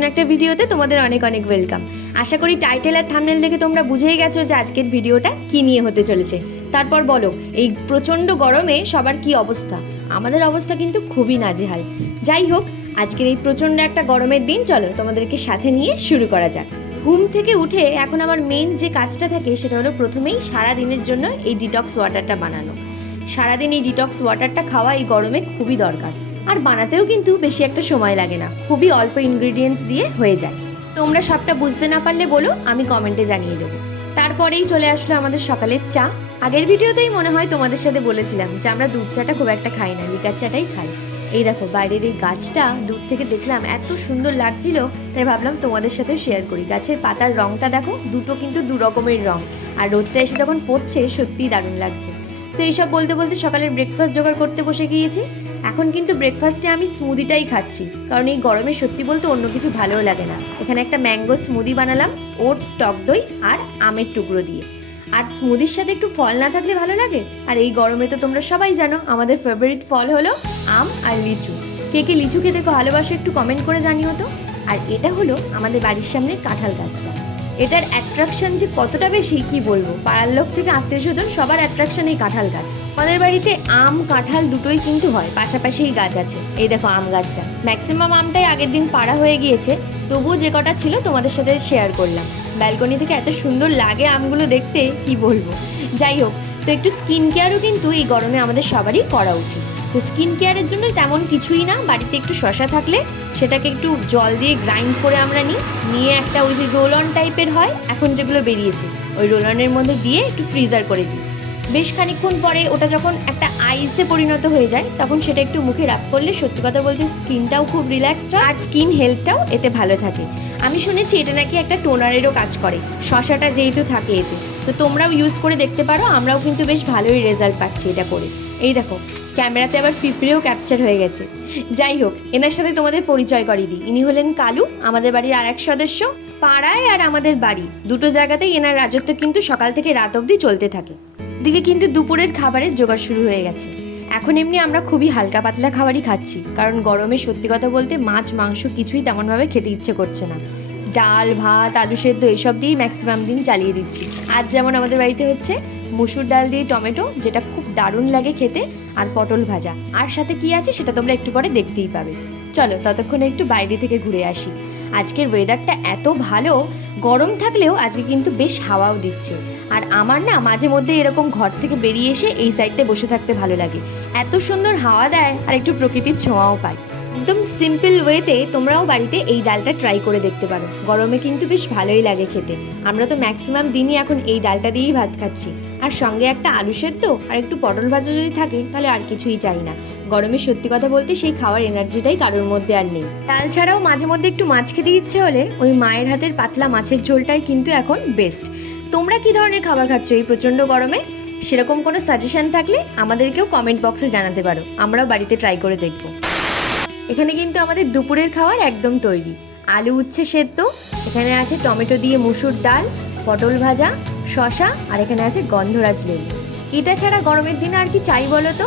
নতুন একটা ভিডিওতে তোমাদের অনেক অনেক ওয়েলকাম। আশা করি টাইটেল আর থাম্বনেল দেখে তোমরা বুঝেই গেছো যে আজকের ভিডিওটা কী নিয়ে হতে চলেছে। তারপর বলো, এই প্রচণ্ড গরমে সবার কি অবস্থা? আমাদের অবস্থা কিন্তু খুবই নাজেহাল। যাই হোক, আজকের এই প্রচণ্ড একটা গরমের দিন চলো তোমাদেরকে সাথে নিয়ে শুরু করা যাক। ঘুম থেকে উঠে এখন আমার মেন যে কাজটা থাকে সেটা হলো প্রথমেই সারা দিনের জন্য এই ডিটক্স ওয়াটারটা বানানো। সারাদিন এই ডিটক্স ওয়াটারটা খাওয়া এই গরমে খুবই দরকার, আর বানাতেও কিন্তু বেশি একটা সময় লাগে না, খুবই অল্প ইনগ্রিডিয়েন্টস দিয়ে হয়ে যায়। তোমরা সবটা বুঝতে না পারলে বলো, আমি কমেন্টে জানিয়ে দেবো। তারপরেই চলে আসলো আমাদের সকালের চা। আগের ভিডিওতেই মনে হয় তোমাদের সাথে বলেছিলাম যে আমরা দুধ চাটা খুব একটা খাই না, লিকার চাটাই খাই। এই দেখো বাইরের এই গাছটা দূর থেকে দেখলাম এত সুন্দর লাগছিল, তাই ভাবলাম তোমাদের সাথেও শেয়ার করি। গাছের পাতার রঙটা দেখো, দুটো কিন্তু দু রকমের রঙ, আর রোদটা এসে যখন পড়ছে সত্যিই দারুণ লাগছে। তো এইসব বলতে বলতে সকালের ব্রেকফাস্ট জোগাড় করতে বসে গিয়েছি। এখন কিন্তু ব্রেকফাস্টে আমি স্মুদিটাই খাচ্ছি, কারণ এই গরমে সত্যি বলতে অন্য কিছু ভালোও লাগে না। এখানে একটা ম্যাঙ্গো স্মুদি বানালাম ওটস, টক দই আর আমের টুকরো দিয়ে। আর স্মুদির সাথে একটু ফল না থাকলে ভালো লাগে? আর এই গরমে তো তোমরা সবাই জানো আমাদের ফেভারিট ফল হলো আম আর লিচু। কে কে লিচু খেতে ভালোবাসো একটু কমেন্ট করে জানিও তো। আর এটা হলো আমাদের বাড়ির সামনের কাঁঠাল গাছটা। এটার অ্যাট্রাকশন যে কতটা বেশি কি বলবো, পাড়ার লোক থেকে আত্মীয় স্বজন সবার অ্যাট্রাকশন এই কাঁঠাল গাছ। আমাদের বাড়িতে আম কাঁঠাল দুটোই কিন্তু হয়, পাশাপাশি গাছ আছে। এই দেখো আম গাছটা, ম্যাক্সিমাম আমটাই আগের দিন পাড়া হয়ে গিয়েছে, তবুও যে কটা ছিল তোমাদের সাথে শেয়ার করলাম। ব্যালকনি থেকে এত সুন্দর লাগে আমগুলো দেখতে কি বলবো। যাই হোক, তো একটু স্কিন কেয়ারও কিন্তু এই গরমে আমাদের সবারই করা উচিত। তো স্কিন কেয়ারের জন্য তেমন কিছুই না, বাড়িতে একটু শসা থাকলে সেটাকে একটু জল দিয়ে গ্রাইন্ড করে আমরা নিয়ে একটা ওই যে রোল অন টাইপের হয় এখন যেগুলো বেরিয়েছে, ওই রোল অনের মধ্যে দিয়ে একটু ফ্রিজার করে দিই। বেশ খানিকক্ষণ পরে ওটা যখন একটা আইসে পরিণত হয়ে যায় তখন সেটা একটু মুখে রাব করলে সত্যি কথা বলতে স্কিনটাও খুব রিল্যাক্সড হয় আর স্কিন হেলথটাও এতে ভালো থাকে। আমি শুনেছি এটা নাকি একটা টোনারেরও কাজ করে, শসাটা যেহেতু থাকে এতে। তো তোমরাও ইউজ করে দেখতে পারো, আমরাও কিন্তু বেশ ভালোই রেজাল্ট পাচ্ছি এটা করে। এই দেখো ক্যামেরাতে আবার পিঁপড়েও ক্যাপচার হয়ে গেছে। যাই হোক, এনার সাথে তোমাদের পরিচয় করিয়ে দিই। ইনি হলেন কালু, আমাদের বাড়ির আর এক সদস্য। পাড়ায় আর আমাদের বাড়ি দুটো জায়গাতেই এনার রাজত্ব কিন্তু সকাল থেকে রাত অবধি চলতে থাকে। দিকে কিন্তু দুপুরের খাবারের জোগাড় শুরু হয়ে গেছে। এখন এমনি আমরা খুবই হালকা পাতলা খাবারই খাচ্ছি, কারণ গরমে সত্যি কথা বলতে মাছ মাংস কিছুই তেমনভাবে খেতে ইচ্ছে করছে না। ডাল ভাত আলু সেদ্ধ এইসব দিয়েই ম্যাক্সিমাম দিন চালিয়ে দিচ্ছি। আজ যেমন আমাদের বাড়িতে হচ্ছে মুসুর ডাল দিয়ে টমেটো, যেটা খুব দারুণ লাগে খেতে, আর পটল ভাজা। আর সাথে কি আছে সেটা তোমরা একটু পরে দেখতেই পাবে। চলো ততক্ষণে একটু বাইরে থেকে ঘুরে আসি। আজকের ওয়েদারটা এত ভালো, গরম থাকলেও আজকে কিন্তু বেশ হাওয়াও দিচ্ছে। আর আমার না মাঝে মধ্যে এরকম ঘর থেকে বেরিয়ে এসে এই সাইডটায় বসে থাকতে ভালো লাগে, এত সুন্দর হাওয়া দেয় আর একটু প্রকৃতির ছোঁয়াও পাই। একদম সিম্পল ওয়েতে তোমরাও বাড়িতে এই ডালটা ট্রাই করে দেখতে পারো, গরমে কিন্তু বেশ ভালোই লাগে খেতে। আমরা তো ম্যাক্সিমাম দিনই এখন এই ডালটা দিয়েই ভাত খাচ্ছি, আর সঙ্গে একটা আলু সেদ্ধ আর একটু পটল ভাজা যদি থাকে তাহলে আর কিছুই চাই না। গরমে সত্যি কথা বলতে সেই খাওয়ার এনার্জিটাই কারোর মধ্যে আর নেই। ডাল ছাড়াও মাঝে মধ্যে একটু মাছ খেতে ইচ্ছে হলে ওই মায়ের হাতের পাতলা মাছের ঝোলটাই কিন্তু এখন বেস্ট। তোমরা কি ধরনের খাবার খাচ্ছ এই প্রচণ্ড গরমে? সেরকম কোনো সাজেশন থাকলে আমাদেরকেও কমেন্ট বক্সে জানাতে পারো, আমরাও বাড়িতে ট্রাই করে দেখবো। এখানে কিন্তু আমাদের দুপুরের খাবার একদম তৈরি। আলু উচ্ছে সেদ্ধ, এখানে আছে টমেটো দিয়ে মুসুর ডাল, পটল ভাজা, শসা, আর এখানে আছে গন্ধরাজ লেবু। এটা ছাড়া গরমের দিনে আর কি চাই বলো তো?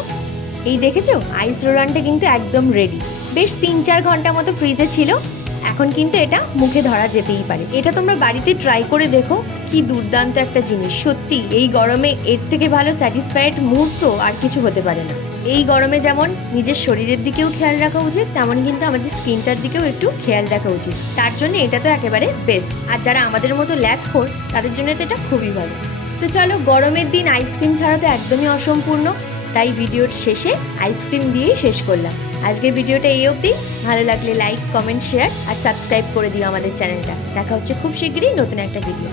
এই দেখেছো আইস রোলানটা কিন্তু একদম রেডি। বেশ 3-4 ঘন্টা মতো ফ্রিজে ছিল, এখন কিন্তু এটা মুখে ধরা যেতেই পারে। এটা তোমরা বাড়িতে ট্রাই করে দেখো, কি দুর্দান্ত একটা জিনিস। সত্যি এই গরমে এর থেকে ভালো স্যাটিসফাইড মুহূর্ত আর কিছু হতে পারে না। এই গরমে যেমন নিজের শরীরের দিকেও খেয়াল রাখা উচিত, তেমনই কিন্তু আমাদের স্কিনটার দিকেও একটু খেয়াল রাখা উচিত। তার জন্য এটা তো একেবারে বেস্ট। আর যারা আমাদের মতো ল্যাথখোর তাদের জন্য তো এটা খুবই ভালো। তো চলো, গরমের দিন আইসক্রিম ছাড়া তো একদমই অসম্পূর্ণ, তাই ভিডিওর শেষে আইসক্রিম দিয়েই শেষ করলাম। আজকের ভিডিওটা এই অবধি। ভালো লাগলে লাইক কমেন্ট শেয়ার আর সাবস্ক্রাইব করে দিও আমাদের চ্যানেলটা। দেখা হচ্ছে খুব শিগগিরই নতুন একটা ভিডিও।